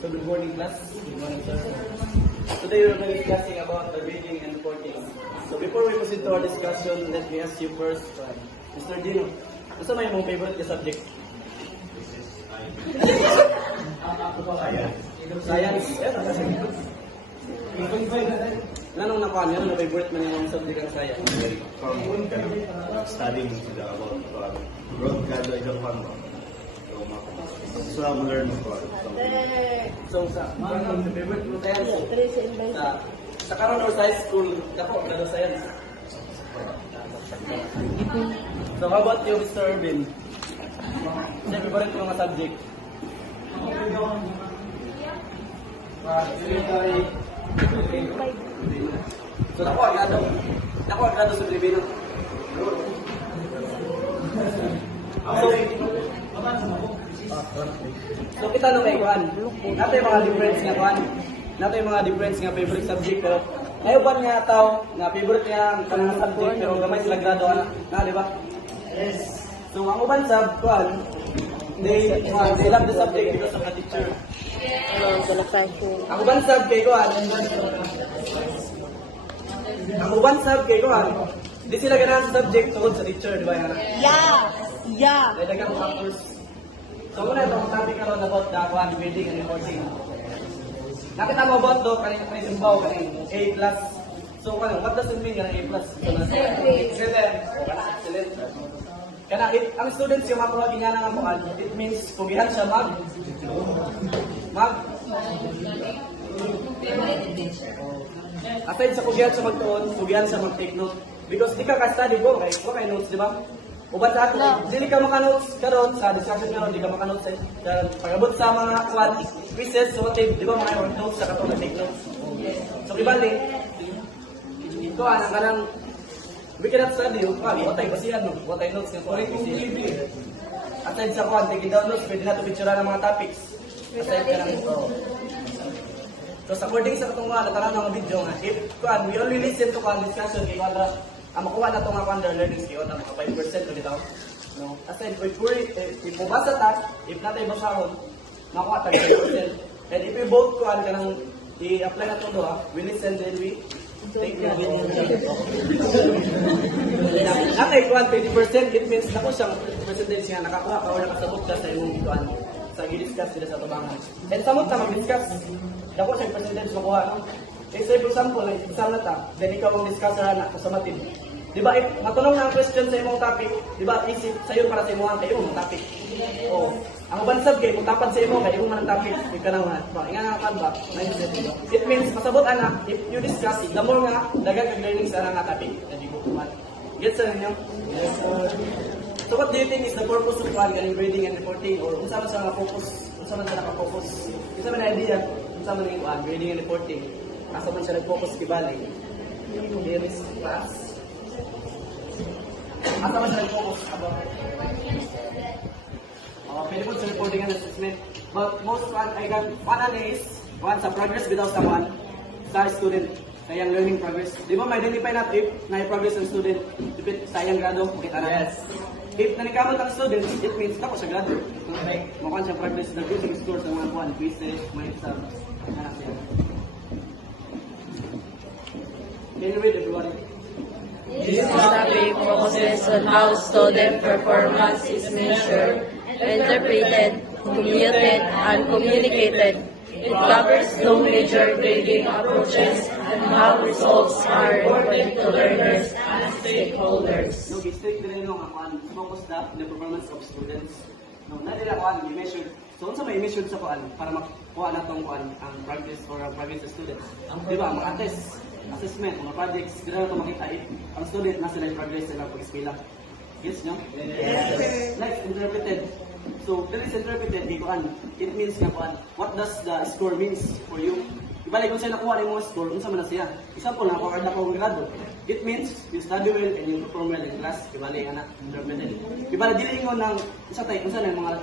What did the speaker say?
So good morning class. Good morning sir. Today we're going to be discussing about the reading and reporting. So before we proceed to our discussion, let me ask you first, Mr. Dino, ano may mong favorite ka subject? Science. Anong nakuha niyo? Ano favorite man yung subject ng science? From studying about road graduate of fun. So I'm learning about So sa favorite mo science? Sa karon or sa high school, ako, ano science? So how about you, Mr. Irvin? Ano yung favorite mo mga subject? So ako agado sa Pilipino. So kita no kay kuan. Nato yung mga difference nga kuan. Nato yung mga difference nga favorite subject pero ayaw ba nga tao nga favorite niya ang kanang subject pero gamay sila grado na di ba? Yes. So ang uban sab kuan they love the subject because of the teacher. Ang uban sab kay kuan. Ang uban sab kay kuan. Di sila ganahan sa subject tungod sa teacher, di ba yan? Yeah. Dahil dagang factors. So muna itong topic karon about the kuan reading and reporting. Nakita mo about do kaning simbaw kaning A+. So what does it mean kaning A+? Excellent. Kana ang students yung makuha niya nga kuan, it means pugihan siya mag aside sa pugihan siya magtuon, pugihan siya mag-take note. Because di ka ka-study ko, kay notes, di ba? Uban sa ato, dili ka maka-notes karon sa discussion karon, di ka maka-notes sa pag-abot sa mga kuan quizzes, so di ba mga notes sa katong take notes. So ibalik, ito ang kanang we cannot study, what ay basihan no? What ay notes nga kuan. Aside sa kuan, take down notes, pwede na ito picture ng mga topics. Aside ka ng ito. So according sa katong mga nataran ng video nga, if kuan, we only listen to kuan discussion kay kuan ang makuha na ito nga kuan learning skill na mga 5% ulit daw. No? Aside, if mabasa ta, if natin basahon, makuha ta 5%. And if we both kuan ka nang i-apply na ito doon, we listen then we take the video. Natay kuan 20%, it means na ko siyang percentage nga nakakuha ka o nakasabot ka sa imong kuan sa i-discuss sila sa tubangan. And samot na mag-discuss, dako siyang percentage makuha. Eh, say for example, isang nata, then ikaw ang discusser na sa matid. Di ba, if matunong na ang question sa imong topic, di ba, isip sa'yo para sa imong kayo mong topic. O, ang bansab kayo, kung tapad sa imo, kayo mong manang topic, ikaw na nga, nga ba, it means, masabot anak, if you discuss, the more nga, dagang learning sa nga topic, na di mo kumat. Get sa ninyo? Yes, sir. So what do you think is the purpose of galing grading and reporting, or kung saan sa focus, kung saan sa naka-focus? Kung saan na idea, kung saan yung grading and reporting? Asa man siya nag-focus kibali? Here is class. Asa man siya nag-focus about? Pwede po sa reporting and assessment. But most one, I got one is, one sa progress without someone, sa student. Sayang learning progress. Di ba ma-identify natin if na-progress ang student, if sayang grado, makita na. Yes. If nanikamot ang student, it means tapos siya grado. Okay. Mukhaan siya progress na good score sa mga kuhan, quizzes, mga exam. Anak siya. Can you read everybody? This topic focuses on how student performance is measured, interpreted, computed, and communicated. It covers the major grading approaches and how results are reported to learners and stakeholders. No, district din no ang focus na the performance of students. No, na nila kuan i-measure. So unsa may i-measure sa kuan para makuha na tong kuan ang progress or ang progress sa students. Di ba? Mga test, assessment, mga projects, dira na to makita if ang student na sila progress sa pag-eskwela. Yes, no? Yes. Next, interpreted. So, that is interpreted, di kuan. It means nga kuan, what does the score means for you? Ibalik kung siya nakuha ng mga score, unsa man na siya. Example, nakakuha na ko grado. It means you study well and you perform well in class. Ibalik ana, interpreted. Ibalik dili ingon ng unsa tay, unsa na mga